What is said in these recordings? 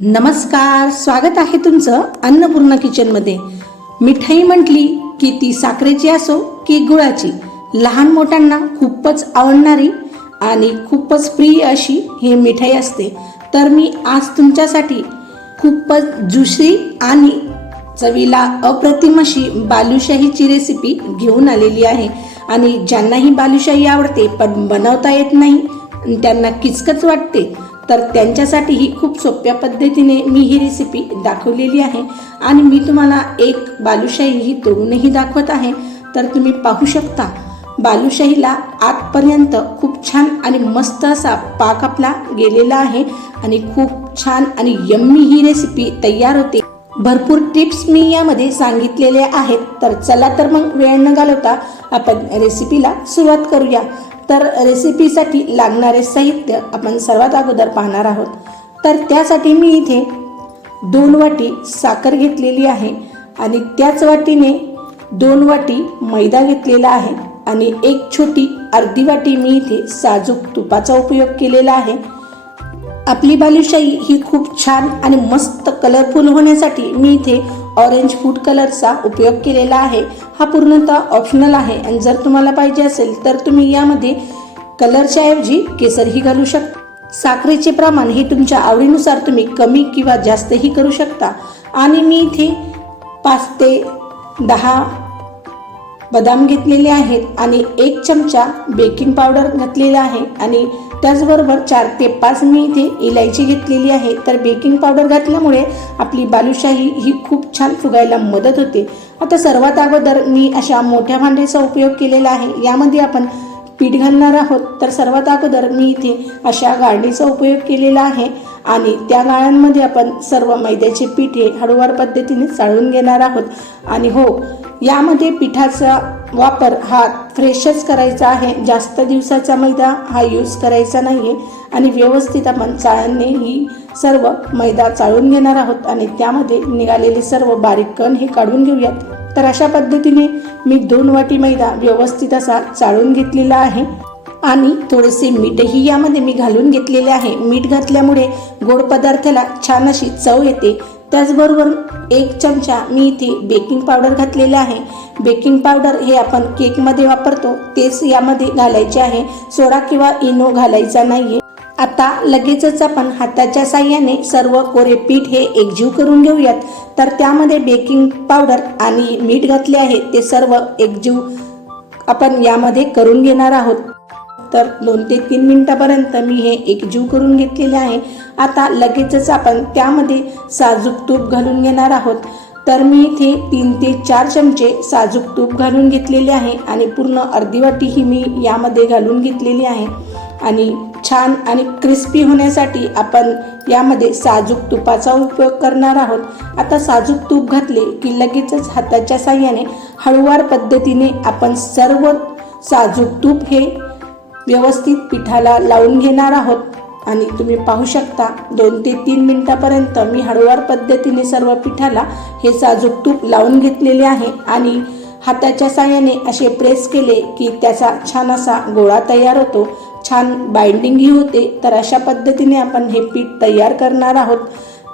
नमस्कार स्वागत आहे तुमचं अन्नपूर्णा किचनमध्ये. मिठाई म्हटली की ती साखरेची असो की गुळाची. लहान मोठ्यांना खूपच आवडणारी आणि खूपच प्रिय अशी ही मिठाई असते. तर मी आज तुमच्यासाठी खूपच जुशी आणि चवीला अप्रतिम अशी बालुशाहीची रेसिपी घेऊन आलेली आहे. आणि ज्यांना ही बालुशाही आवडते पण बनवता येत नाही त्यांना किचकच वाटते. तर त्यांच्यासाठी ही खूप सोप्या पद्धतीने मी ही रेसिपी दाखवलेली आहे. आणि मी तुम्हाला एक बालुशाही ही तोडूनही दाखवत आहे. तर तुम्ही पाहू शकता बालुशाहीला आतपर्यंत खूप छान आणि मस्त असा पाक आपला गेलेला आहे. आणि खूप छान आणि यम्मी ही रेसिपी तयार होते. भरपूर टिप्स मी यामध्ये सांगितलेले आहेत. तर चला तर मग वेळ न घालवता आपण रेसिपीला सुरुवात करूया. तर रेसिपीसाठी लागणारे साहित्य आपण सर्वात अगोदर पाहणार आहोत. तर त्यासाठी मी इथे दोन वाटी साखर घेतलेली आहे आणि त्याच वाटीने दोन वाटी मैदा घेतलेला आहे आणि एक छोटी अर्धी वाटी मी इथे साजूक तुपाचा उपयोग केलेला आहे. आपली बालुशाही ही खूप छान आणि मस्त कलरफुल होण्यासाठी मी इथे ऑरेंज फूड कलरचा उपयोग केलेला आहे. हा पूर्णतः ऑप्शनल आहे आणि जर तुम्हाला पाहिजे असेल तर तुम्ही यामध्ये कलरच्या ऐवजी केसरही घालू शकता साखरेचे प्रमाण हे तुमच्या आवडीनुसार तुम्ही कमी किंवा जास्तही करू शकता. आणि मी इथे पाच ते दहा बदाम घेतलेले आहेत आणि एक चमचा बेकिंग पावडर घातलेला आहे आणि त्याचबरोबर चार ते पाच मी इथे इलायची घेतलेली आहे. तर बेकिंग पावडर घातल्यामुळे आपली बालुशाही ही खूप छान फुगायला मदत होते. आता सर्वात अगोदर मी अशा मोठ्या भांड्याचा उपयोग केलेला आहे. यामध्ये आपण पीठ घालणार आहोत. तर सर्वात अगोदर मी इथे अशा गाळणीचा उपयोग केलेला आहे. आणि त्या गाळ्यांमध्ये आपण सर्व मैद्याचे पिठे हळूवार पद्धतीने चाळून घेणार आहोत. आणि हो यामध्ये पिठाचा वापर हा फ्रेशच करायचा आहे. जास्त दिवसाचा मैदा हा यूज करायचा नाही आहे आणि व्यवस्थित आपण चाळणीने ही सर्व मैदा चाळून घेणार आहोत. आणि त्यामध्ये निघालेले सर्व बारीक कण हे काढून घेऊयात. तर अशा पद्धतीने मी दोन वाटी मैदा व्यवस्थित असा चाळून घेतलेला आहे. आणि थोडेसे मीठही यामध्ये मी घालून घेतलेले आहे. मीठ घातल्यामुळे गोड पदार्थाला छान अशी चव येते. त्याचबरोबर एक चमचा मी इथे बेकिंग पावडर घातलेला आहे. बेकिंग पावडर हे आपण केकमध्ये वापरतो. तेच यामध्ये घालायचे आहे. सोडा किंवा इनो घालायचा नाहीये. आता लगेचच आपण हाताच्या साह्याने सर्व कोरे पीठ हे एकजीव करून घेऊयात. तर त्यामध्ये बेकिंग पावडर आणि मीठ घातले आहे. ते सर्व एकजीव आपण यामध्ये करून घेणार आहोत. तर दोन ते तीन मिनटापर्यंत मी हे एकजीव करून घेतलेले आहे. आता लगेचच आपण त्यामध्ये साजूक तूप घालून घेणार आहोत. तर मी इथे तीन ते चार चमचे साजूक तूप घालून घेतलेले आहे आणि पूर्ण अर्धी वाटी ही मी यामध्ये घालून घेतलेली आहे. आणि छान आणि क्रिस्पी होण्यासाठी आपण यामध्ये साजूक तुपाचा उपयोग करणार आहोत. आता साजूक तूप घातले की लगेचच हाताच्या साह्याने हळूवार पद्धतीने आपण सर्व साजूक तूप हे व्यवस्थित पिठाला लावून घेणार आहोत. आणि तुम्ही पाहू शकता दोन ते तीन मिनिटापर्यंत मी हळूवार पद्धतीने सर्व पिठाला हे साजूक तूप लावून घेतलेले आहे. आणि हाताच्या साह्याने असे प्रेस केले की त्याचा छान असा गोळा तयार होतो. छान बाइंडिंगही होते. तर अशा पद्धतीने आपण हे पीठ तयार करणार आहोत.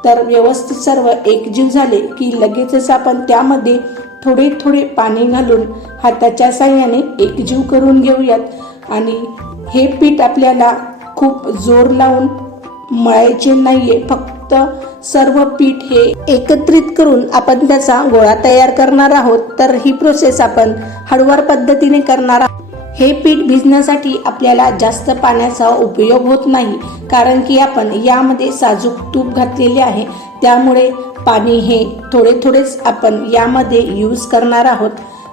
तर व्यवस्थित सर्व एकजीव झाले की लगेचच आपण त्यामध्ये थोडे थोडे पाणी घालून हाताच्या साह्याने एकजीव करून घेऊयात. आणि हे पीठ आपल्याला खूप जोर लावून मळायचे नाहीये. फक्त सर्व पीठ हे एकत्रित करून आपण त्याचा गोळा तयार करणार आहोत. तर ही प्रोसेस आपण हळूवार पद्धतीने करणार आहोत. हे पीठ भिजण्यासाठी आपल्याला जास्त पाण्याचा उपयोग होत नाही. कारण की आपण यामध्ये साजूक तूप घातलेले आहे. त्यामुळे पाणी हे थोडे थोडेच आपण यामध्ये यूज करणार आहोत.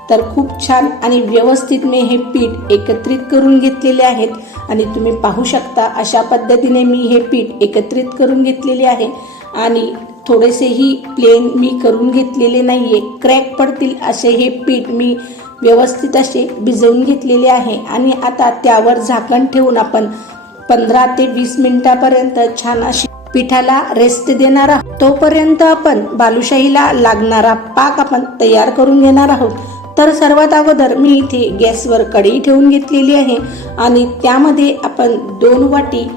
तर खूप छान आणि व्यवस्थित मी हे पीठ एकत्रित करून घेतलेले आहेत. आणि तुम्ही पाहू शकता अशा पद्धतीने मी हे पीठ एकत्रित करून घेतलेले आहे. आणि थोडेसेही प्लेन मी करून घेतलेले नाही आहे क्रॅक पडतील असे हे पीठ मी व्यवस्थित असे भिजवून घेतलेले आहे. आणि आता त्यावर झाकण ठेवून आपण पंधरा ते वीस मिनिटापर्यंत छान अशी पिठाला रेस्ट देणार आहोत. तोपर्यंत आपण बालुशाहीला लागणारा पाक आपण तयार करून घेणार आहोत. तर सर्वात अगोदर मी इथे गॅसवर कढई ठेवून घेतलेली आहे आणि त्यामध्ये आपण दोन वाटी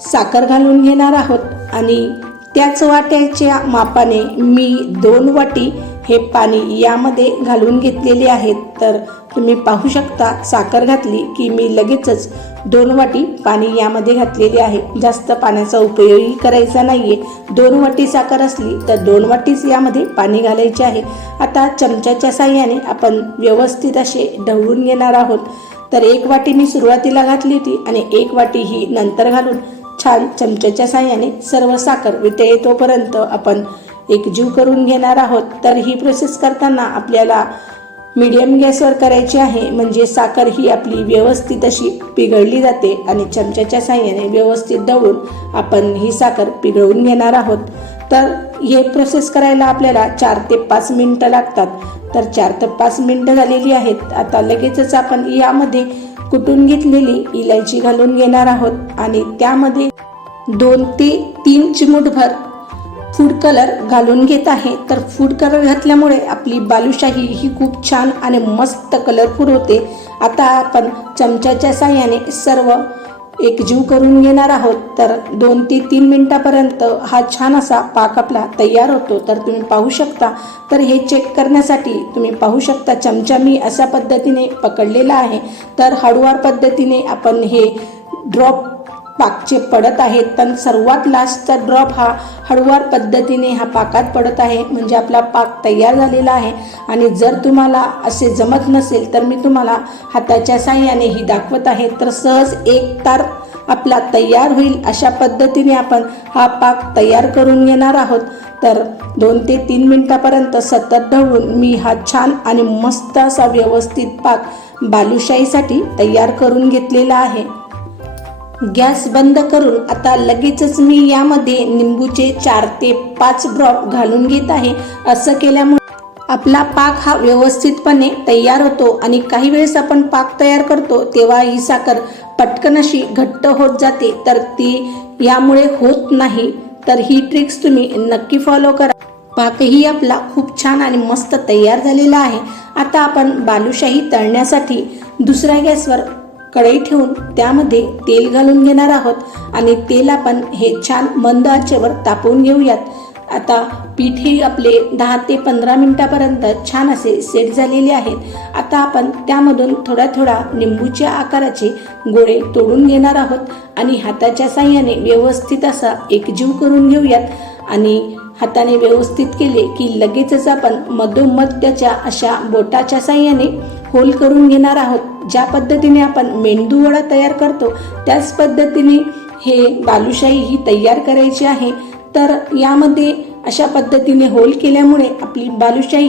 साखर घालून घेणार आहोत. आणि त्याच वाट्याच्या मापाने मी दोन वाटी हे पाणी यामध्ये घालून घेतलेले आहेत. तर तुम्ही पाहू शकता साखर घातली की मी लगेचच दोन वाटी पाणी यामध्ये घातलेली आहे. जास्त पाण्याचा उपयोगही करायचा नाही आहे दोन वाटी साखर असली तर दोन वाटीच यामध्ये पाणी घालायचे आहे. आता चमच्याच्या साह्याने आपण व्यवस्थित असे ढवळून घेणार आहोत. तर एक वाटी मी सुरुवातीला घातली होती आणि एक वाटी ही नंतर घालून छान चमच्याच्या साह्याने सर्व साखर विटे तोपर्यंत आपण एकजीव करून घेणार आहोत. तर ही प्रोसेस करताना आपल्याला मीडियम गॅसवर करायची आहे म्हणजे साखर ही आपली व्यवस्थित अशी पिघळली जाते आणि चमच्याच्या साह्याने व्यवस्थित दवडून आपण ही साखर पिघळून घेणार आहोत. तर हे प्रोसेस करायला आपल्याला चार ते पाच मिनटं लागतात. तर चार ते पाच मिनटं झालेली आहेत. आता लगेचच आपण यामध्ये कुटून घेतलेली इलायची घालून घेणार आहोत आणि त्यामध्ये दोन ते तीन चिमूटभर फूड कलर घालून घेत आहे. तर फूड कलर घातल्यामुळे आपली बालुशाही ही खूप छान आणि मस्त कलरफुल होते. आता आपण चमच्याच्या साह्याने सर्व एकजीव करून घेणार आहोत. तर दोन ते तीन मिनटापर्यंत हा छान असा पाक आपला तयार होतो. तर तुम्ही पाहू शकता. तर हे चेक करण्यासाठी तुम्ही पाहू शकता चमचा मी अशा पद्धतीने पकडलेला आहे. तर हळूवार पद्धतीने आपण हे ड्रॉप पाकचे पडत आहेत. पण सर्वात लास्टचा ड्रॉप हा हळूवार पद्धतीने हा पाकात पडत आहे. म्हणजे आपला पाक तयार झालेला आहे. आणि जर तुम्हाला असे जमत नसेल तर मी तुम्हाला हाताच्या साह्याने ही दाखवत आहे. तर सहज एक तार आपला तयार होईल. अशा पद्धतीने आपण हा पाक तयार करून घेणार आहोत. तर दोन ते तीन मिनटापर्यंत सतत ढवळून मी हा छान आणि मस्त असा व्यवस्थित पाक बालुशाहीसाठी तयार करून घेतलेला आहे. गॅस बंद करून आता लगेचच मी यामध्ये निंबूचे चार ते पाच ड्रॉप घालून घेत आहे. असं केल्यामुळे आपला पाक हा व्यवस्थितपणे तयार होतो आणि काही वेळेस आपण पाक तयार करतो तेव्हा ही साखर पटकन अशी घट्ट होत जाते. तर ती यामुळे होत नाही. तर ही ट्रिक्स तुम्ही नक्की फॉलो करा. पाकही आपला खूप छान आणि मस्त तयार झालेला आहे. आता आपण बालुशाही तळण्यासाठी दुसऱ्या गॅसवर कढई ठेवून त्यामध्ये तेल घालून घेणार आहोत आणि तेल आपण हे छान मंद आचेवर तापवून घेऊयात. आता पीठ हे आपले दहा ते पंधरा मिनिटापर्यंत छान असे सेट झालेले आहेत. आता आपण त्यामधून थोडा थोडा निंबूच्या आकाराचे गोळे तोडून घेणार आहोत आणि हाताच्या साह्याने व्यवस्थित असा एकजीव करून घेऊयात. आणि हाताने व्यवस्थित केले की लगेचच आपण मधोमध त्याच्या अशा बोटाच्या साह्याने होल करून घेणार आहोत. ज्या पद्धतीने आपण मेंदू वडा तयार करतो त्याच पद्धतीने हे बालुशाही ही तयार करायची आहे. तर यामध्ये अशा पद्धतीने होल केल्यामुळे आपली बालुशाही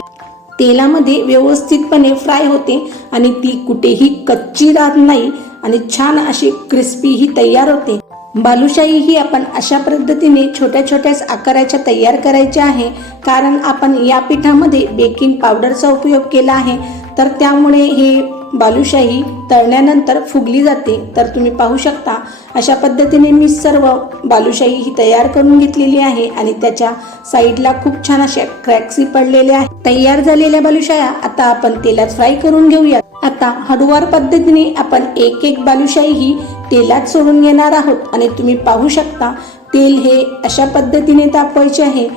तेलामध्ये व्यवस्थितपणे फ्राय होते आणि ती कुठेही कच्ची राहत नाही आणि छान अशी क्रिस्पी ही तयार होते. बालुशाही ही आपण अशा पद्धतीने छोट्या छोट्याच आकाराच्या तयार करायच्या आहे. कारण आपण या पिठामध्ये बेकिंग पावडरचा उपयोग केला आहे. तर त्यामुळे हे बालुशाही तळण्यानंतर फुगली जाते तर तुम्ही पाहू शकता अशा पद्धतीने मी सर्व बालुशाही ही तयार करून घेतलेली आहे आणि त्याच्या साईडला खूप छान अशा क्रॅक्सी पडलेल्या आहेत. तयार झालेल्या बालुशाया आता आपण तेलात फ्राय करून घेऊयात. आता हळूवार पद्धतीने आपण एक एक बालुशाही ही तेलात सोडून घेणार आहोत आणि तुम्ही पाहू शकता तेल हे अशा पद्धतीने तापवायचे आहे.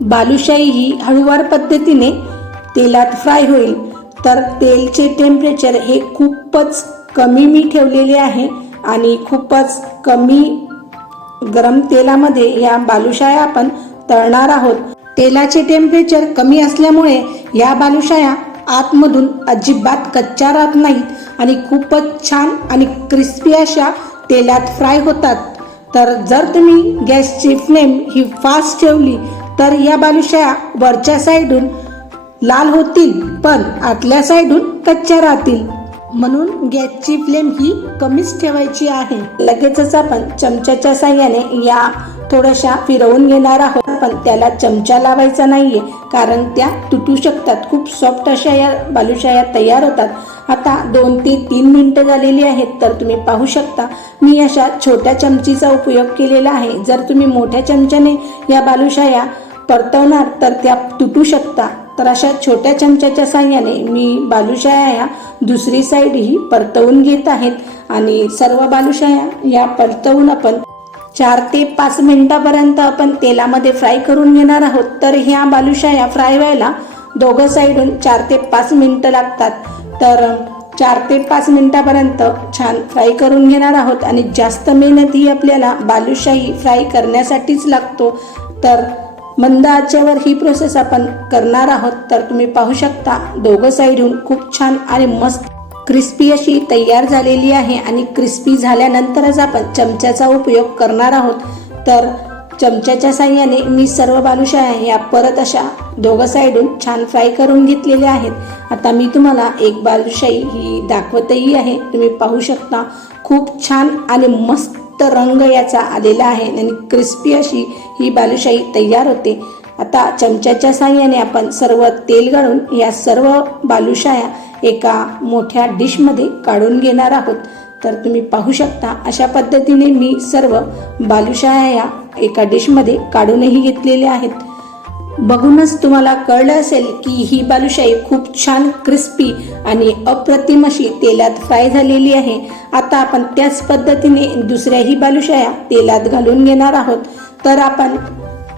बालुशाही ही हळूवार पद्धतीने तेलात फ्राय होईल. तर तेलचे टेम्परेचर हे खूपच कमी मी ठेवलेले आहे आणि खूपच कमी गरम तेलामध्ये या बालुशाया आपण तळणार आहोत. तेलाचे टेम्परेचर कमी असल्यामुळे या बालुशाया आतमधून अजिबात कच्च्या राहत नाहीत आणि खूपच छान आणि क्रिस्पी अशा तेलात फ्राय होतात. तर जर तुम्ही गॅसची फ्लेम ही फास्ट ठेवली तर या बालुशाया वरच्या साईडून लाल होतील पण आतल्या साईडून कच्च्या राहतील. म्हणून गॅसची फ्लेम ही कमीच ठेवायची आहे. लगेचच आपण चमच्याच्या साह्याने या थोड्याशा फिरवून घेणार आहोत. पण त्याला चमचा लावायचा नाहीये कारण त्या तुटू शकतात. खूप सॉफ्ट अशा या बालुशाया तयार होतात. आता दोन ते तीन मिनटं झालेली आहेत तर तुम्ही पाहू शकता. मी अशा छोट्या चमचीचा उपयोग केलेला आहे. जर तुम्ही मोठ्या चमच्याने या बालुशाया परतवणार तर त्या तुटू शकता. तर अशा छोट्या चमच्याच्या साह्याने मी बालुशाया या दुसरी साईड ही परतवून घेत आहेत. आणि सर्व बालुशाया या परतवून आपण चार ते पाच मिनिटापर्यंत आपण तेलामध्ये फ्राय करून घेणार आहोत. तर ह्या बालुशाया फ्राय व्हायला दोघं साईडून चार ते पाच मिनिटं लागतात. तर चार ते पाच मिनिटापर्यंत छान फ्राय करून घेणार आहोत. आणि जास्त मेहनत ही आपल्याला बालुशाही फ्राय करण्यासाठीच लागतो. तर मंद आचेवर ही प्रोसेस आपण करणार आहोत. तर तुम्ही पाहू शकता दोघं साईडहून खूप छान आणि मस्त क्रिस्पी अशी तयार झालेली आहे आणि क्रिस्पी झाल्यानंतरच आपण चमच्याचा उपयोग करणार आहोत. तर चमच्याच्या साह्याने मी सर्व बालुशाया या परत अशा दोघं साईडून छान फ्राय करून घेतलेल्या आहेत. आता मी तुम्हाला एक बालुशाही ही दाखवतही आहे. तुम्ही पाहू शकता खूप छान आणि मस्त रंग याचा आलेला आहे. आणि क्रिस्पी अशी ही बालुशाही तयार होते. आता चमच्याच्या साह्याने आपण सर्व तेल गाळून या सर्व बालुशाया एका मोठ्या डिशमध्ये काढून घेणार आहोत. तर तुम्ही पाहू शकता अशा पद्धतीने मी सर्व बालुशाया या एका डिशमध्ये काढूनही घेतलेल्या आहेत. बघूनच तुम्हाला कळलं असेल की ही बालुशाही खूप छान क्रिस्पी आणि अप्रतिम अशी तेलात फ्राय झालेली आहे. आता आपण त्याच पद्धतीने दुसऱ्याही बालुशाया तेलात घालून घेणार आहोत. तर आपण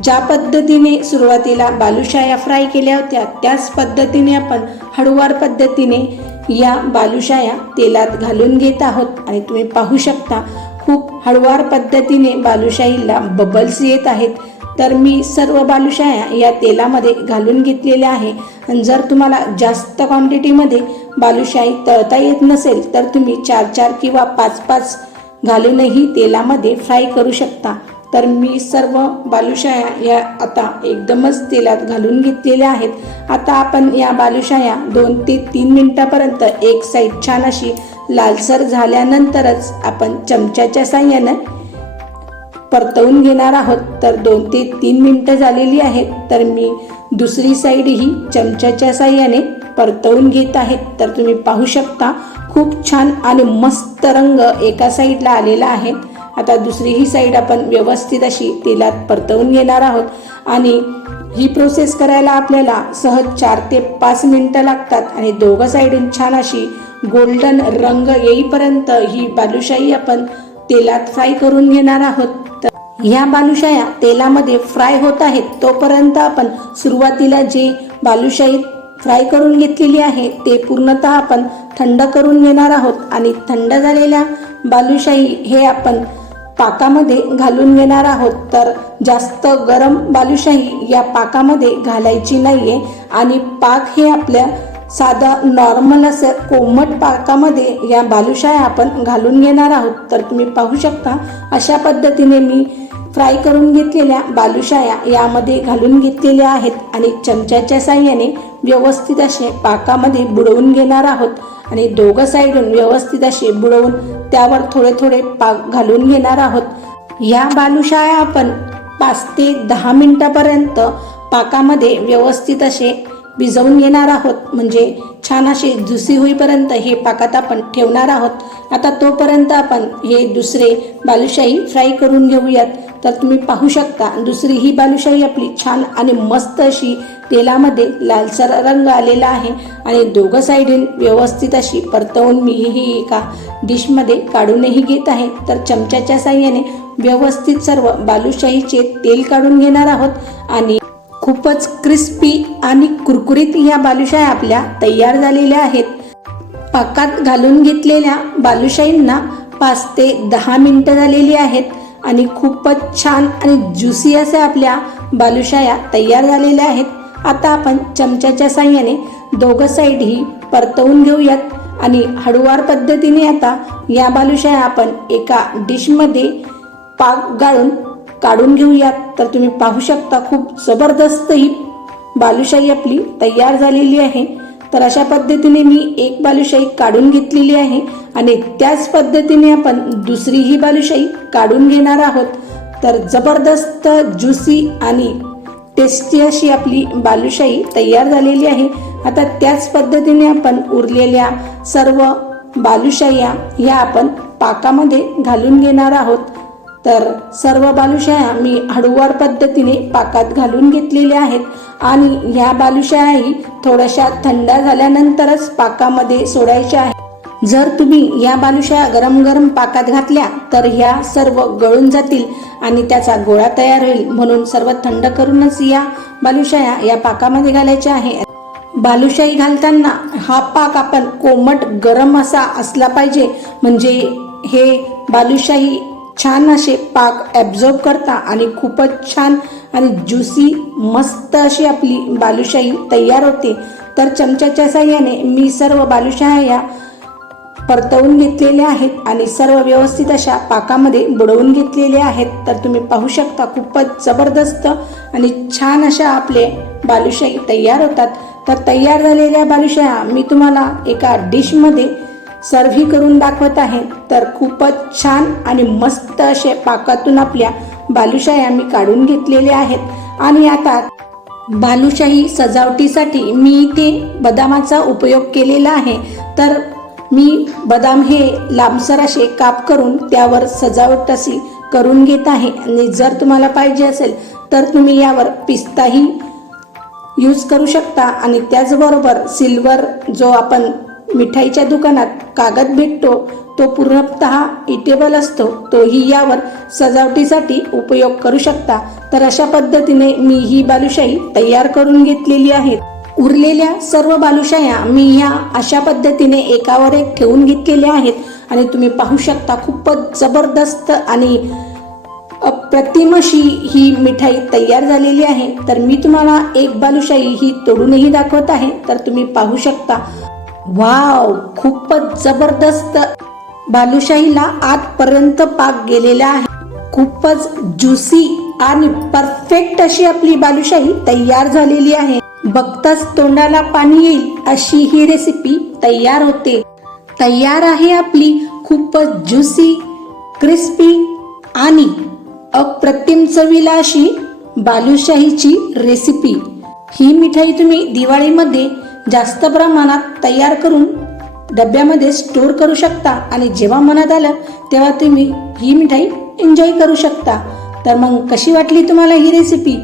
ज्या पद्धतीने सुरुवातीला बालुशाया फ्राय केल्या होत्या त्याच पद्धतीने आपण हळूवार पद्धतीने या बालुशाया तेलात घालून घेत आहोत. आणि तुम्ही पाहू शकता खूप हळूवार पद्धतीने बालुशाहीला बबल्स येत आहेत. तर मी सर्व बालुशाया या तेलामध्ये घालून घेतलेल्या आहे. जर तुम्हाला जास्त क्वांटिटीमध्ये बालुशाही तळता येत नसेल तर तुम्ही चार चार किंवा पाच पाच घालूनही तेलामध्ये फ्राय करू शकता. तर मी सर्व बालुशाया या आता एकदमच तेलात घालून घेतलेल्या आहेत. आता आपण या बालुशाया दोन ते तीन मिनटापर्यंत एक साईड छान अशी लालसर झाल्यानंतरच आपण चमच्याच्या साह्यानं परतवून घेणार आहोत. तर दोन ते तीन मिनटं झालेली आहेत. तर मी दुसरी साईड ही चमच्याच्या साह्याने परतवून घेत आहेत तर तुम्ही पाहू शकता खूप छान आणि मस्त रंग एका साईडला आलेला आहे. आता दुसरी ही साईड आपण व्यवस्थित अशी तेलात परतवून घेणार आहोत. आणि ही प्रोसेस करायला आपल्याला सहज चार ते पाच मिनटं लागतात आणि दोघं साईडून छान अशी गोल्डन रंग येईपर्यंत ही बालुशाही आपण तेलात फ्राय करून घेणार आहोत. ह्या बालुशाया तेलामध्ये फ्राय होत आहेत. तोपर्यंत आपण सुरुवातीला जे बालुशाही फ्राय करून घेतलेली आहे ते पूर्णतः आपण थंड करून घेणार आहोत. आणि थंड झालेल्या बालुशाही हे आपण पाकामध्ये घालून घेणार आहोत. तर जास्त गरम बालुशाही या पाकामध्ये घालायची नाही आहे आणि पाक हे आपल्या साधं नॉर्मल असं कोमट पाकामध्ये या बालुशाया आपण घालून घेणार आहोत. तर तुम्ही पाहू शकता अशा पद्धतीने मी फ्राय करून घेतलेल्या बालुशाया यामध्ये घालून घेतलेल्या आहेत आणि चमच्याच्या साह्याने व्यवस्थित असे पाकामध्ये बुडवून घेणार आहोत. आणि दोघं साईडून व्यवस्थित असे बुडवून त्यावर थोडे थोडे पाक घालून घेणार आहोत. या बालुशाया आपण पाच ते दहा मिनिटापर्यंत पाकामध्ये व्यवस्थित असे भिजवून घेणार आहोत. म्हणजे छान अशी दुसरी होईपर्यंत हे पाकात आपण ठेवणार आहोत. आता तोपर्यंत आपण हे दुसरे बालुशाही फ्राय करून घेऊयात. तर तुम्ही पाहू शकता दुसरी ही बालुशाही आपली छान आणि मस्त अशी तेलामध्ये लालसर रंग आलेला आहे. आणि दोघं साईडीन व्यवस्थित अशी परतवून मी ही एका डिशमध्ये काढूनही घेत आहे. तर चमच्याच्या साह्याने व्यवस्थित सर्व बालुशाहीचे तेल काढून घेणार आहोत. आणि खूपच क्रिस्पी आणि कुरकुरीत ह्या बालुशाही आपल्या तयार झालेल्या आहेत. पाकात घालून घेतलेल्या बालुशाहींना पाच ते दहा मिनटं झालेली आहेत आणि खूपच छान आणि ज्युसी अशा आपल्या बालुशाया तयार झालेल्या आहेत. आता आपण चमच्याच्या साह्याने दोघं साईडही परतवून घेऊयात आणि हळूवार पद्धतीने आता या बालुशाया आपण एका डिशमध्ये पाक गाळून काढून घेऊयात. तर तुम्ही पाहू शकता खूप जबरदस्त ही बालुशाही आपली तयार झालेली आहे. तर अशा पद्धतीने मी एक बालुशाही काढून घेतलेली आहे आणि त्याच पद्धतीने आपण दुसरी ही बालुशाही काढून घेणार आहोत. तर जबरदस्त ज्युसी आणि टेस्टी अशी आपली बालुशाही तयार झालेली आहे. आता त्याच पद्धतीने आपण उरलेल्या सर्व बालुशाह्या ह्या आपण पाकामध्ये घालून घेणार आहोत. तर सर्व बालुशाया मी हळूवार पद्धतीने पाकात घालून घेतलेल्या आहेत. आणि ह्या बालुशायाही थोड्याशा थंड झाल्यानंतरच पाकामध्ये सोडायच्या आहेत. जर तुम्ही या बालुशाया गरम गरम पाकात घातल्या तर ह्या सर्व गळून जातील आणि त्याचा गोळा तयार होईल. म्हणून सर्व थंड करूनच या बालुशाया या पाकामध्ये घालायच्या आहे बालुशाही घालताना हा पाक आपण कोमट गरम असा असला पाहिजे. म्हणजे हे बालुशाही छान असे पाक ॲब्झॉर्ब करता आणि खूपच छान आणि ज्युसी मस्त अशी आपली बालुशाही तयार होते. तर चमच्याच्या साह्याने मी सर्व बालुशाह्या परतवून घेतलेल्या आहेत आणि सर्व व्यवस्थित अशा पाकामध्ये बुडवून घेतलेले आहेत. तर तुम्ही पाहू शकता खूपच जबरदस्त आणि छान अशा आपले बालुशाही तयार होतात. तर तयार झालेल्या बालुशाह्या मी तुम्हाला एका डिशमध्ये सर्व्ही करून दाखवत आहे. तर खूपच छान आणि मस्त असे पाकातून आपल्या बालुशाया मी काढून घेतलेल्या आहेत. आणि आता बालुशाही सजावटीसाठी मी इथे बदामाचा उपयोग केलेला आहे. तर मी बदाम हे लांबसर असे काप करून त्यावर सजावट अशी करून घेत आहे. आणि जर तुम्हाला पाहिजे असेल तर तुम्ही यावर पिस्ताही यूज करू शकता. आणि त्याचबरोबर सिल्वर जो आपण मिठाईच्या दुकानात कागद भेटतो तो पूर्णतः इटेबल असतो. तोही यावर सजावटीसाठी उपयोग करू शकता. तर अशा पद्धतीने मी ही बालुशाही तयार करून घेतलेली आहे. उरलेल्या सर्व बालुशाया मी ह्या अशा पद्धतीने एकावर एक ठेवून घेतलेल्या आहेत आणि तुम्ही पाहू शकता खूपच जबरदस्त आणि अप्रतिम अशी ही मिठाई तयार झालेली आहे. तर मी तुम्हाला एक बालुशाही ही तोडूनही दाखवत आहे. तर तुम्ही पाहू शकता वाव खूपच जबरदस्त. बालुशाहीला आतपर्यंत पाक गेलेला आहे. खूपच ज्युसी आणि परफेक्ट अशी आपली बालुशाही तयार झालेली आहे. बघताच तोंडाला पाणी येईल अशी ही रेसिपी तयार होते. तयार आहे आपली खूपच ज्युसी क्रिस्पी आणि अप्रतिम चवीला अशी बालुशाहीची रेसिपी ही मिठाई तुम्ही दिवाळीमध्ये जास्त प्रमाणात तयार करून डब्यामध्ये स्टोर करू शकता. आणि जेव्हा मनात आलं तेव्हा तुम्ही ही मिठाई एन्जॉय करू शकता. तर मग कशी वाटली तुम्हाला ही रेसिपी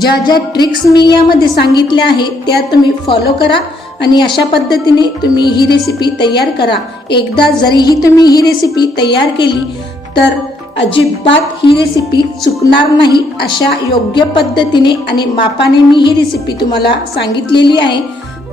ज्या ज्या ट्रिक्स मी यामध्ये सांगितल्या आहेत त्या तुम्ही फॉलो करा आणि अशा पद्धतीने तुम्ही ही रेसिपी तयार करा. एकदा जरीही तुम्ही ही रेसिपी तयार केली तर अजिबात ही रेसिपी चुकणार नाही अशा योग्य पद्धतीने आणि मापाने मी ही रेसिपी तुम्हाला सांगितलेली आहे.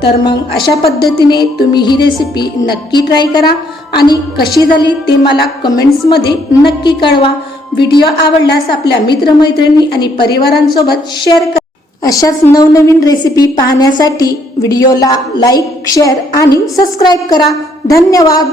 तर मग अशा पद्धतीने तुम्ही ही रेसिपी नक्की ट्राय करा आणि कशी झाली ते मला कमेंट्समध्ये नक्की कळवा. व्हिडिओ आवडल्यास आपल्या मित्रमैत्रिणी आणि परिवारांसोबत शेअर करा. अशाच नवनवीन रेसिपी पाहण्यासाठी व्हिडिओला लाईक शेअर आणि सबस्क्राईब करा. धन्यवाद.